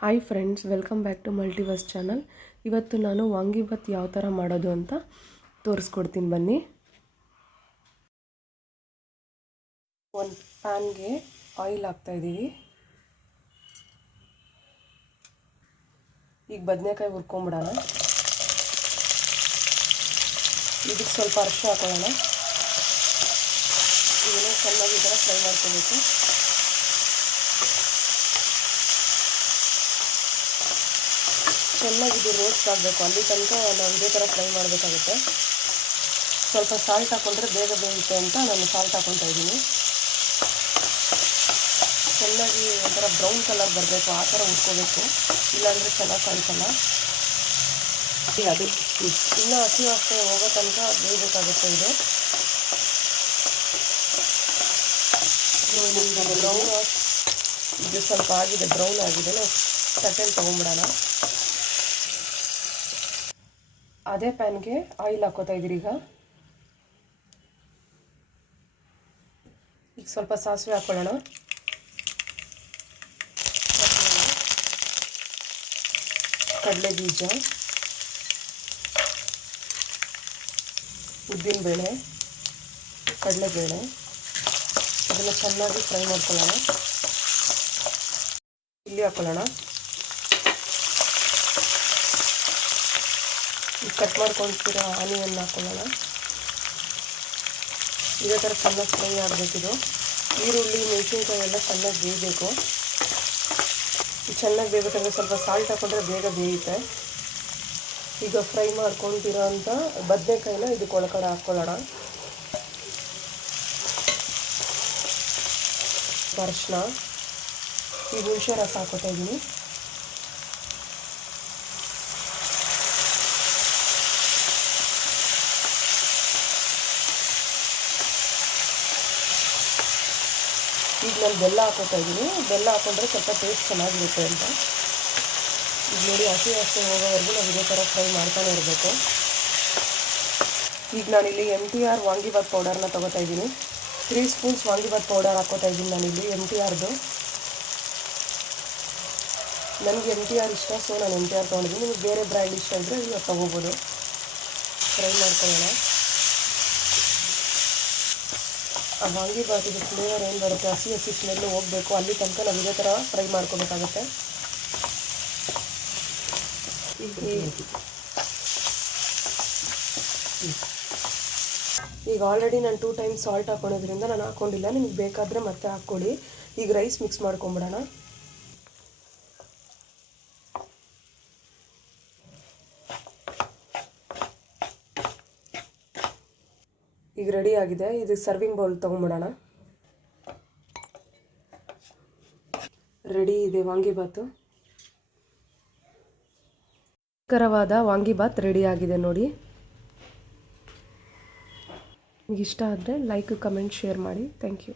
Hi friends welcome back to multiverse channel ಇವತ್ತು ನಾನು ವಾಂಗಿಭಾತ್ ಯಾವ ಥರ ಮಾಡೋದು ಅಂತ ತೋರಿಸ್ಕೊಡ್ತೀನಿ ಬನ್ನಿ. ಒಂದು ಪ್ಯಾನ್ಗೆ ಆಯಿಲ್ ಹಾಕ್ತಾಯಿದ್ದೀವಿ ಈಗ ಬದನೆಕಾಯಿ ಹುರ್ಕೊಂಬಿಡೋಣ. ಇದಕ್ಕೆ ಸ್ವಲ್ಪ ಅರಿಶಿನ ಹಾಕೊಳ್ಳೋಣ ಇದನ್ನು ಚೆನ್ನಾಗಿ ಈ ಥರ ಫ್ರೈ ಮಾಡ್ಕೋಬೇಕು. ಚೆನ್ನಾಗಿ ಇದು ರೋಸ್ಟ್ ಆಗಬೇಕು. ಅಲ್ಲಿ ತನಕ ನಾವು ಇದೇ ಥರ ಫ್ರೈ ಮಾಡಬೇಕಾಗುತ್ತೆ. ಸ್ವಲ್ಪ ಸಾಲ್ಟ್ ಹಾಕೊಂಡ್ರೆ ಬೇಗ ಬೇಯುತ್ತೆ ಅಂತ ನಾನು ಸಾಲ್ಟ್ ಹಾಕ್ಕೊತಾ ಇದ್ದೀನಿ. ಚೆನ್ನಾಗಿ ಒಂಥರ ಬ್ರೌನ್ ಕಲರ್ ಬರಬೇಕು, ಆ ಥರ ಉಟ್ಕೋಬೇಕು ಇಲ್ಲಾಂದರೆ ಚೆನ್ನಾಗಿ ಕಾಣಿಸಲ್ಲ ಅದು ಇನ್ನೂ ಹಸಿ ವಾಸನೆ ಹೋಗೋ ತನಕ ಬೇಯಬೇಕಾಗುತ್ತೆ ಇದು. ಬ್ರೌನ್ ಇದು ಸ್ವಲ್ಪ ಆಗಿದೆ ಬ್ರೌನ್ ಆಗಿದೆ. ನಾವು ತಟ್ಟೆಲಿ ತೊಗೊಂಬಿಡೋಣ. ಅದೇ ಪ್ಯಾನ್ಗೆ ಆಯಿಲ್ ಹಾಕೋತಾ ಇದ್ದೀರಿ ಈಗ. ಈಗ ಸ್ವಲ್ಪ ಸಾಸಿವೆ ಹಾಕೊಳ್ಳೋಣ. ಕಡಲೆ ಬೀಜ. ಉದ್ದಿನಬೇಳೆ ಕಡಲೆಬೇಳೆ ಅದನ್ನು ಚೆನ್ನಾಗಿ ಫ್ರೈ ಮಾಡ್ಕೊಳ್ಳೋಣ. ಇಲ್ಲಿ ಹಾಕೊಳ್ಳೋಣ. ಕಟ್ ಮಾಡ್ಕೊಳ್ತಿರೋ ಆನಿಯನ್ ಹಾಕೊಳ್ಳೋಣ. ಇದೇ ಥರ ಸಣ್ಣ ಫ್ರೈ ಆಗಬೇಕಿದು. ಈರುಳ್ಳಿ, ಮೆಣಸಿನ್ಕಾಯಿ ಎಲ್ಲ ಚೆನ್ನಾಗಿ ಬೇಯಬೇಕು. ಚೆನ್ನಾಗಿ ಬೇಯಬೇಕಂದ್ರೆ ಸ್ವಲ್ಪ ಸಾಲ್ಟ್ ಹಾಕೊಂಡ್ರೆ ಬೇಗ ಬೇಯುತ್ತೆ. ಈಗ ಫ್ರೈ ಮಾಡ್ಕೊಳ್ತಿರೋ ಅಂಥ ಬದನೆಕಾಯಿನ ಇದಕ್ಕೆ ಒಳಗಡೆ ಹಾಕ್ಕೊಳ್ಳೋಣ ಅರಿಶಿನ ಈಗ ಹುಣಸೆ ರಸ ಹಾಕೋತಾ ಇದ್ದೀನಿ ಈಗ ನಾನು ಬೆಲ್ಲ ಹಾಕೋತಾ ಇದ್ದೀನಿ. ಬೆಲ್ಲ ಹಾಕೊಂಡ್ರೆ ಸ್ವಲ್ಪ ಟೇಸ್ಟ್ ಚೆನ್ನಾಗಿರುತ್ತೆ ಅಂತ. ಈಗ ನೋಡಿ, ಹಸಿ ಹಸಿ ಹೋಗೋವರೆಗೂ ನಾವು ಇದೇ ಥರ ಫ್ರೈ ಮಾಡ್ತಾನೆ ಇರಬೇಕು. ಈಗ ನಾನಿಲ್ಲಿ ಎಂ ಟಿ ಆರ್ ವಾಂಗಿಬಾತ್ ಪೌಡರ್ನ ತೊಗೋತಾ ಇದ್ದೀನಿ. ತ್ರೀ ಸ್ಪೂನ್ಸ್ ವಾಂಗಿಬಾತ್ ಪೌಡರ್ ಹಾಕೋತಾ ಇದ್ದೀನಿ ನಾನಿಲ್ಲಿ ಎಂ ಟಿ ಆರ್ದು ನನಗೆ ಎಂ ಟಿ ಆರ್ ಇಷ್ಟ ಸೊ ನಾನು ಎಂ ಟಿ ಆರ್ ತೊಗೊಂಡಿದ್ದೀನಿ. ನಿಮಗೆ ಬೇರೆ ಬ್ರ್ಯಾಂಡ್ ಇಷ್ಟ ಇದ್ದರೆ ನೀವು ತೊಗೋಬೋದು. ಫ್ರೈ ಮಾಡ್ಕೊಳ್ಳೋಣ. ಆ ವಾಂಗಿಬಾತಿಗೆ ಫ್ಲೇವರ್ ಏನು ಬರುತ್ತೆ, ಹಸಿ ಹಸಿ ಸ್ಮೆಲ್ಲು ಹೋಗಬೇಕು. ಅಲ್ಲಿ ತನಕ ನಾವು ಇದೇ ಥರ ಫ್ರೈ ಮಾಡ್ಕೋಬೇಕಾಗುತ್ತೆ. ಈಗ ಆಲ್ರೆಡಿ ನಾನು ಟೂ ಟೈಮ್ಸ್ ಸಾಲ್ಟ್ ಹಾಕೊಳೋದ್ರಿಂದ ನಾನು ಹಾಕ್ಕೊಂಡಿಲ್ಲ ನಿಮ್ಗೆ ಬೇಕಾದರೆ ಮತ್ತೆ ಹಾಕ್ಕೊಳ್ಳಿ ಈಗ ರೈಸ್ ಮಿಕ್ಸ್ ಮಾಡ್ಕೊಂಬಿಡೋಣ. ಈಗ ರೆಡಿ ಆಗಿದೆ. ಇದು ಸರ್ವಿಂಗ್ ಬೌಲ್ ತೊಗೊಂಬಿಡೋಣ ರೆಡಿ ಇದೆ ವಾಂಗಿಬಾತು ಕರವಾದ ವಾಂಗಿಬಾತ್ ರೆಡಿ ಆಗಿದೆ ನೋಡಿ. ನಿಮಗೆ ಇಷ್ಟ ಆದರೆ ಲೈಕ್ ಕಮೆಂಟ್ ಶೇರ್ ಮಾಡಿ. Thank you